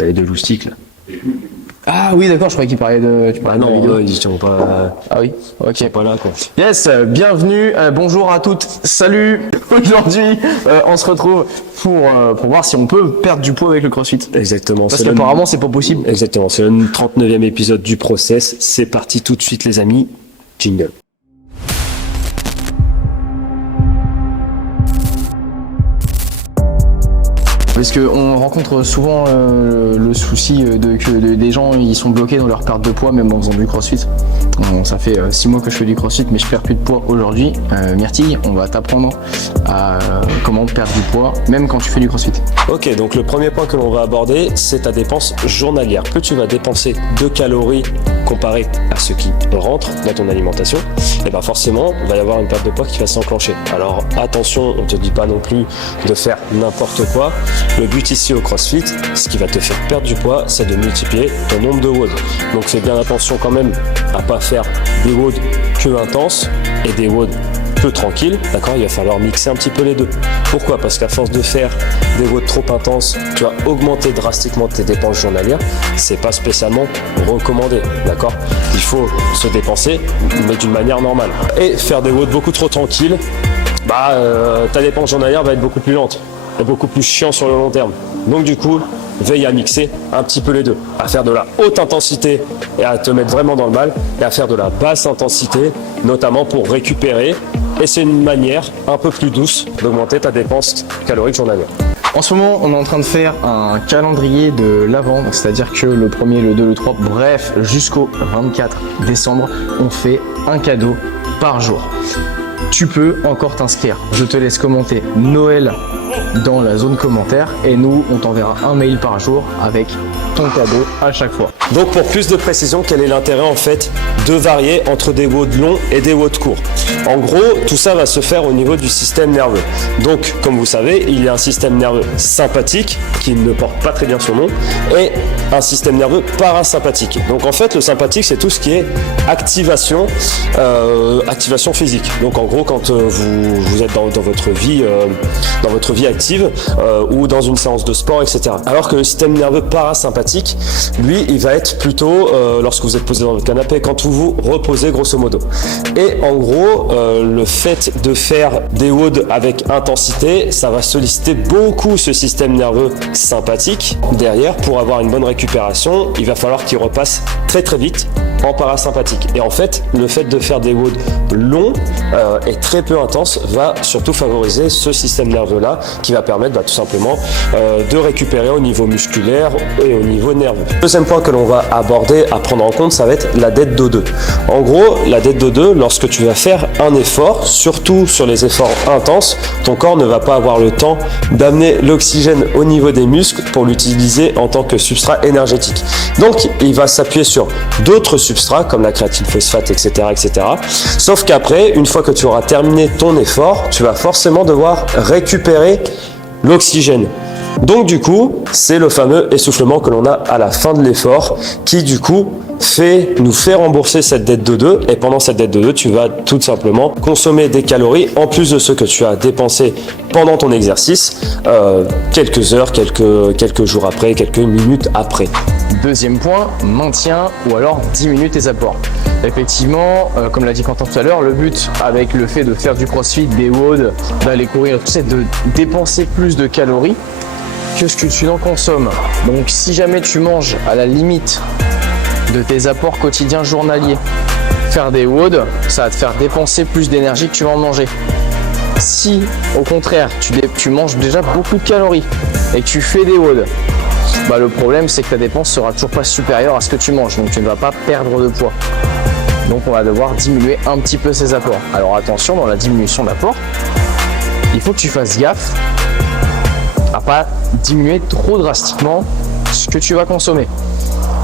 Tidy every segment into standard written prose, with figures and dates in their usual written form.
T'avais deux loustiques là. Ah oui, d'accord, je croyais qu'il parlait de. Tu parlais de la vidéo. Ils sont pas. Ah oui, ok. Ils sont pas là quoi. Yes, bienvenue, bonjour à toutes, salut. Aujourd'hui, on se retrouve pour voir si on peut perdre du poids avec le CrossFit. Exactement. Parce qu'apparemment, c'est pas possible. Exactement. C'est le 39e épisode du process. C'est parti tout de suite les amis. Jingle. Parce qu'on rencontre souvent le souci que des gens ils sont bloqués dans leur perte de poids même en faisant du crossfit. Ça fait 6 mois que je fais du crossfit mais je perds plus de poids aujourd'hui. Myrtille, on va t'apprendre à comment perdre du poids même quand tu fais du crossfit. Ok, donc le premier point que l'on va aborder, c'est ta dépense journalière. Plus tu vas dépenser de calories comparé à ce qui rentre dans ton alimentation, et bien forcément, il va y avoir une perte de poids qui va s'enclencher. Alors attention, on ne te dit pas non plus de faire n'importe quoi. Le but ici au CrossFit, ce qui va te faire perdre du poids, c'est de multiplier ton nombre de WOD. Donc fais bien attention quand même à pas faire des WOD que intenses et des WOD peu tranquilles, d'accord? Il va falloir mixer un petit peu les deux. Pourquoi? Parce qu'à force de faire des WOD trop intenses, tu vas augmenter drastiquement tes dépenses journalières. C'est pas spécialement recommandé, d'accord? Il faut se dépenser, mais d'une manière normale. Et faire des WOD beaucoup trop tranquilles, ta dépense journalière va être beaucoup plus lente et beaucoup plus chiant sur le long terme. Donc du coup, veille à mixer un petit peu les deux, à faire de la haute intensité et à te mettre vraiment dans le mal, et à faire de la basse intensité, notamment pour récupérer. Et c'est une manière un peu plus douce d'augmenter ta dépense calorique journalière. En ce moment, on est en train de faire un calendrier de l'Avent, c'est-à-dire que le 1er, le 2, le 3, bref, jusqu'au 24 décembre, on fait un cadeau par jour. Tu peux encore t'inscrire. Je te laisse commenter Noël dans la zone commentaire et nous, on t'enverra un mail par jour avec ton cadeau à chaque fois. Donc pour plus de précision, quel est l'intérêt en fait de varier entre des WOD longs et des WOD courts? En gros, tout ça va se faire au niveau du système nerveux. Donc comme vous savez, il y a un système nerveux sympathique qui ne porte pas très bien son nom et un système nerveux parasympathique. Donc en fait, le sympathique, c'est tout ce qui est activation physique. Donc en gros, quand vous êtes dans votre vie active ou dans une séance de sport, etc. Alors que le système nerveux parasympathique, lui, il va être plutôt lorsque vous êtes posé dans le canapé, quand vous vous reposez grosso modo. Et en gros, le fait de faire des WOD avec intensité, ça va solliciter beaucoup ce système nerveux sympathique. Derrière, pour avoir une bonne récupération, il va falloir qu'il repasse très très vite en parasympathique. Et en fait, le fait de faire des WOD longs et très peu intenses va surtout favoriser ce système nerveux-là qui va permettre tout simplement de récupérer au niveau musculaire et au niveau nerveux. Deuxième point que l'on va aborder à prendre en compte, ça va être la dette d'O2. En gros, la dette d'O2, lorsque tu vas faire un effort, surtout sur les efforts intenses, ton corps ne va pas avoir le temps d'amener l'oxygène au niveau des muscles pour l'utiliser en tant que substrat énergétique. Donc, il va s'appuyer sur d'autres substrats comme la créatine phosphate, etc., etc. Sauf qu'après, une fois que tu auras terminé ton effort, tu vas forcément devoir récupérer l'oxygène. Donc du coup, c'est le fameux essoufflement que l'on a à la fin de l'effort qui du coup nous fait rembourser cette dette de 2 et pendant cette dette de 2, tu vas tout simplement consommer des calories en plus de ce que tu as dépensé pendant ton exercice quelques heures, quelques jours après, quelques minutes après. Deuxième point, maintien ou alors diminue tes apports. Effectivement, comme l'a dit Quentin tout à l'heure, le but avec le fait de faire du crossfit, des WOD, d'aller courir, c'est de dépenser plus de calories que ce que tu en consommes. Donc si jamais tu manges à la limite de tes apports quotidiens journaliers, faire des WOD, ça va te faire dépenser plus d'énergie que tu vas en manger. Si au contraire tu manges déjà beaucoup de calories et que tu fais des WOD, le problème c'est que ta dépense sera toujours pas supérieure à ce que tu manges, donc tu ne vas pas perdre de poids. Donc on va devoir diminuer un petit peu ses apports. Alors attention, dans la diminution d'apport, il faut que tu fasses gaffe à pas diminuer trop drastiquement ce que tu vas consommer.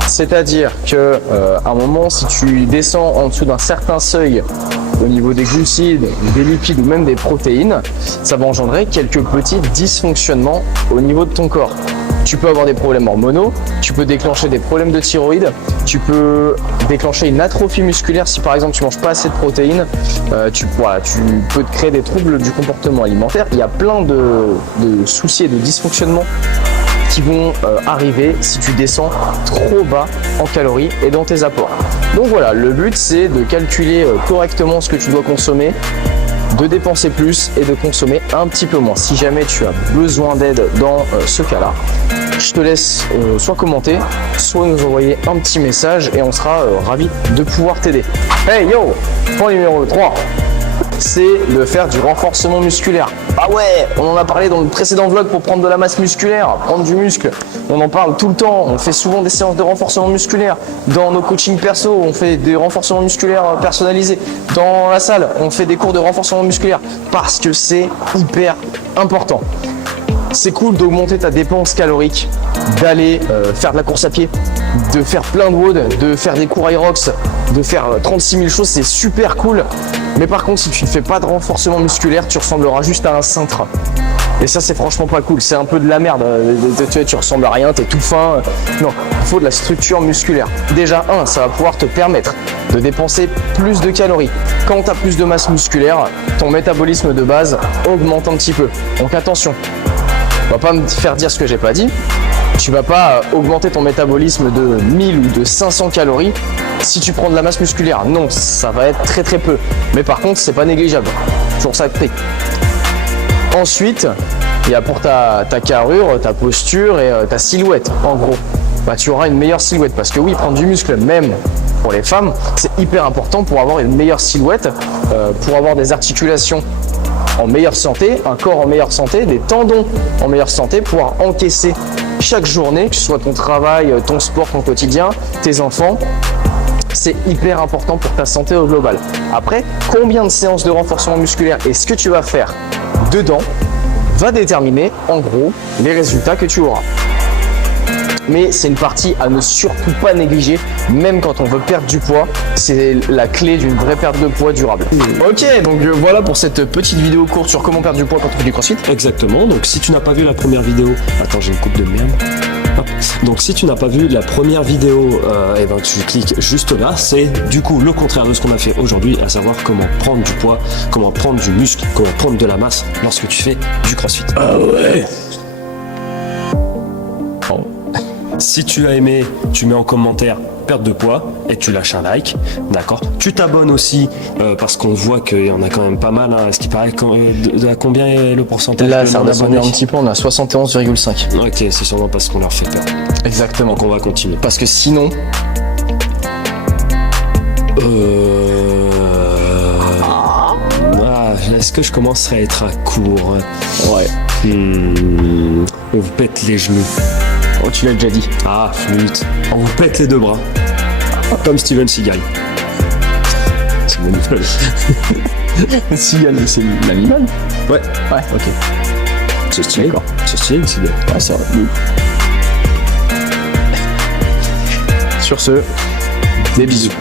C'est-à-dire que à un moment, si tu descends en dessous d'un certain seuil au niveau des glucides, des lipides ou même des protéines, ça va engendrer quelques petits dysfonctionnements au niveau de ton corps. Tu peux avoir des problèmes hormonaux, tu peux déclencher des problèmes de thyroïde, tu peux déclencher une atrophie musculaire si par exemple tu manges pas assez de protéines, tu peux te créer des troubles du comportement alimentaire. Il y a plein de soucis et de dysfonctionnements qui vont arriver si tu descends trop bas en calories et dans tes apports. Donc voilà, le but c'est de calculer correctement ce que tu dois consommer, de dépenser plus et de consommer un petit peu moins. Si jamais tu as besoin d'aide dans ce cas-là, je te laisse soit commenter, soit nous envoyer un petit message et on sera ravis de pouvoir t'aider. Hey yo, point numéro 3, c'est de faire du renforcement musculaire. Ah ouais, on en a parlé dans le précédent vlog pour prendre de la masse musculaire, prendre du muscle. On en parle tout le temps, on fait souvent des séances de renforcement musculaire. Dans nos coachings perso, on fait des renforcements musculaires personnalisés. Dans la salle, on fait des cours de renforcement musculaire parce que c'est hyper important. C'est cool d'augmenter ta dépense calorique, d'aller faire de la course à pied, de faire plein de WOD, de faire des cours Aerox, de faire 36 000 choses, c'est super cool. Mais par contre, si tu ne fais pas de renforcement musculaire, tu ressembleras juste à un cintre. Et ça, c'est franchement pas cool. C'est un peu de la merde. Tu ressembles à rien, t'es tout fin. Non, il faut de la structure musculaire. Déjà, ça va pouvoir te permettre de dépenser plus de calories. Quand tu as plus de masse musculaire, ton métabolisme de base augmente un petit peu. Donc attention, on va pas me faire dire ce que j'ai pas dit. Tu vas pas augmenter ton métabolisme de 1000 ou de 500 calories si tu prends de la masse musculaire. Non, ça va être très très peu. Mais par contre, c'est pas négligeable. Toujours ça de prix. Ensuite, il y a pour ta carrure, ta posture et ta silhouette. En gros, tu auras une meilleure silhouette. Parce que oui, prendre du muscle, même pour les femmes, c'est hyper important pour avoir une meilleure silhouette, pour avoir des articulations en meilleure santé, un corps en meilleure santé, des tendons en meilleure santé, pouvoir encaisser chaque journée, que ce soit ton travail, ton sport, ton quotidien, tes enfants. C'est hyper important pour ta santé au global. Après, combien de séances de renforcement musculaire et ce que tu vas faire dedans va déterminer en gros les résultats que tu auras. Mais c'est une partie à ne surtout pas négliger, même quand on veut perdre du poids, c'est la clé d'une vraie perte de poids durable. Ok, donc voilà pour cette petite vidéo courte sur comment perdre du poids quand on fait du crossfit. Exactement, donc si tu n'as pas vu la première vidéo, attends j'ai une coupe de merde. Hop. Donc si tu n'as pas vu la première vidéo, tu cliques juste là, c'est du coup le contraire de ce qu'on a fait aujourd'hui, à savoir comment prendre du poids, comment prendre du muscle, comment prendre de la masse lorsque tu fais du crossfit. Ah ouais. Si tu as aimé, tu mets en commentaire perte de poids et tu lâches un like, d'accord. Tu t'abonnes aussi parce qu'on voit qu'il y en a quand même pas mal. Est-ce qu'il paraît à combien est le pourcentage? Là, ça redescend un petit peu, on a 71,5. Ok, c'est sûrement parce qu'on leur fait peur. Exactement. Donc on va continuer. Parce que sinon... Est-ce que je commencerai à être à court? Ouais. On vous pète les genoux. Oh, tu l'as déjà dit. Ah, flûte. On vous pète les deux bras. Comme Steven Seagal. C'est mon animal. Seagal, c'est l'animal? Ouais. Ouais, ok. C'est stylé. C'est stylé, Seagal. Ouais, ça va. Sur ce, des bisous.